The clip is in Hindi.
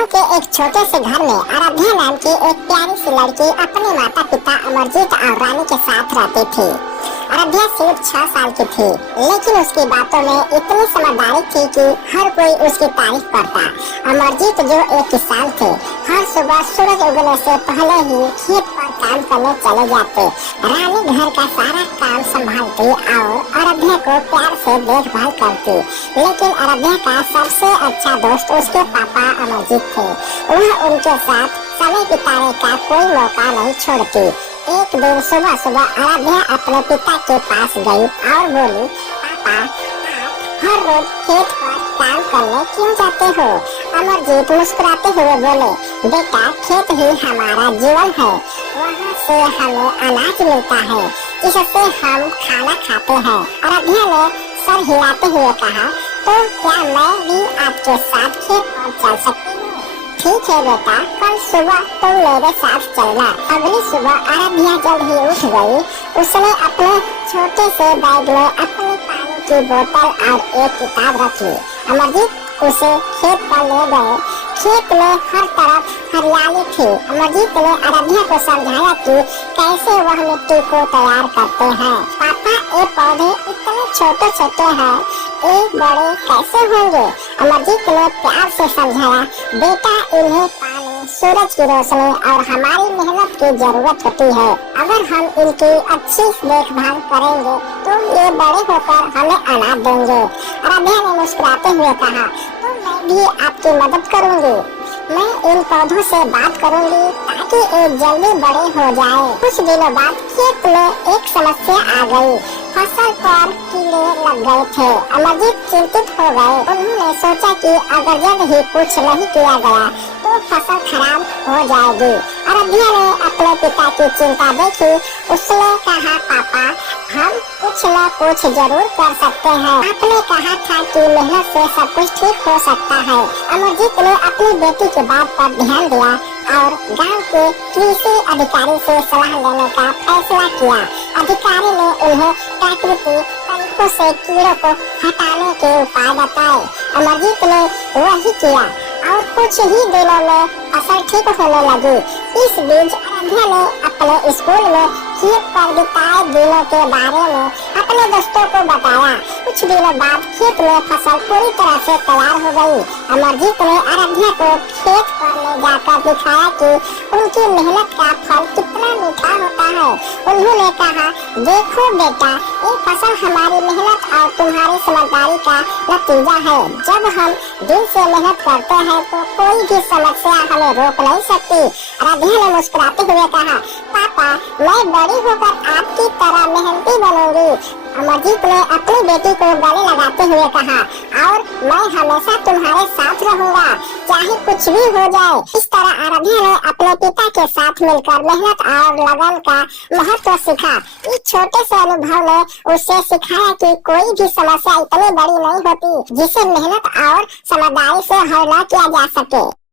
गांव के एक छोटे से घर में आराध्या नाम की एक प्यारी सी लड़की अपने माता पिता अमरजीत और रानी के साथ रहती थी। आराध्या सिर्फ 6 साल की थी, लेकिन उसकी बातों में इतनी समझदारी थी कि हर कोई उसकी तारीफ करता। अमरजीत जो एक किसान थे, हर सुबह सूरज उगने से पहले ही खेत पर काम करने चले जाते। रानी घर का सारा काम संभालती और आराध्या को प्यार से देखभाल करती। लेकिन आराध्या का सबसे अच्छा दोस्त उसके पापा अमरजीत थे। वह उनके साथ समय बिताने का कोई मौका नहीं छोड़ती। एक दिन सुबह सुबह आराध्या अपने पिता के पास गई और बोली, पापा, आप हर रोज खेत पर काम करने क्यों जाते हो? अमरजीत मुस्कुराते हुए बोले, बेटा, खेत ही हमारा जीवन है। वहाँ से हमें अनाज मिलता है, जिससे हम खाना खाते हैं। आराध्या ने सर हिलाते हुए कहा, तो क्या मैं भी आपके साथ खेत पर चल सकती हूँ? ठीक है बेटा, कल सुबह तुम मेरे साथ चलना। अगली सुबह आराध्या जल्द ही उठ गई। उसने अपने छोटे से बैग में अपनी पानी की बोतल और एक किताब रखी। अमरजीत उसे खेत पर ले गए। खेत में हर तरफ हरियाली थी। अमरजीत ने आराध्या को समझाया कि कैसे वह मिट्टी को तैयार करते हैं। पापा, ये पौधे इतने छोटे छोटे हैं, ये बड़े कैसे होंगे? अमरजीत ने प्यार से समझाया, बेटा, इन्हें पानी, सूरज की रोशनी और हमारी मेहनत की जरूरत होती है। अगर हम इनकी अच्छी देखभाल करेंगे तो ये बड़े होकर हमें अनाज देंगे। आराध्या ने मुस्कुराते हुए कहा, तो मैं भी आपकी मदद करूंगी। मैं इन पौधों से बात करूंगी ताकि ये जल्दी बड़े हो जाए। कुछ दिनों बाद खेत में एक समस्या आ गई। फसल पर कीड़े लग गए थे। अमरजीत चिंतित हो गए। उन्होंने सोचा कि अगर जल्द ही कुछ नहीं किया गया तो फसल खराब हो जाएगी। आराध्या ने अपने पिता की चिंता देखी। उसने कहा, पापा, हम कुछ न कुछ जरूर कर सकते हैं। आपने कहा था कि मेहनत से सब कुछ ठीक हो सकता है। अमरजीत ने अपनी बेटी की बात पर ध्यान दिया और गांव के कृषि अधिकारी से सलाह लेने का फैसला किया। अधिकारी ने उन्हें प्राकृतिक तरीकों से कीड़ों को हटाने के उपाय बताए। अमरजीत ने वही किया और कुछ ही दिनों में फसल ठीक होने लगी। इस बीच आराध्या ने अपने स्कूल में खेत पर बिताए दिनों के बारे में अपने दोस्तों को बताया। कुछ दिनों बाद खेत में फसल पूरी तरह से तैयार हो गई। अमरजीत ने आराध्या को खेत पर ले जाकर दिखाया कि उनकी मेहनत का फल कितना मीठा होता है। उन्होंने कहा, देखो बेटा, ये फसल हमारी मेहनत और तुम्हारी समझदारी का नतीजा है। जब हम दिल से मेहनत करते हैं तो कोई भी समस्या हमें रोक नहीं सकती। आराध्या ने मुस्कुराते हुए कहा, पापा, मैं बड़ी होकर आपकी तरह मेहनती बनूंगी। अमरजीत ने अपनी बेटी को गले लगाते हुए कहा, और मैं हमेशा तुम्हारे साथ रहूंगा, चाहे कुछ भी हो जाए। इस तरह आराध्या ने अपने पिता के साथ मिलकर मेहनत और लगन का महत्व सीखा। इस छोटे से अनुभव ने उसे सिखाया कि कोई भी समस्या इतनी बड़ी नहीं होती जिसे मेहनत और समझदारी से हल न किया जा सके।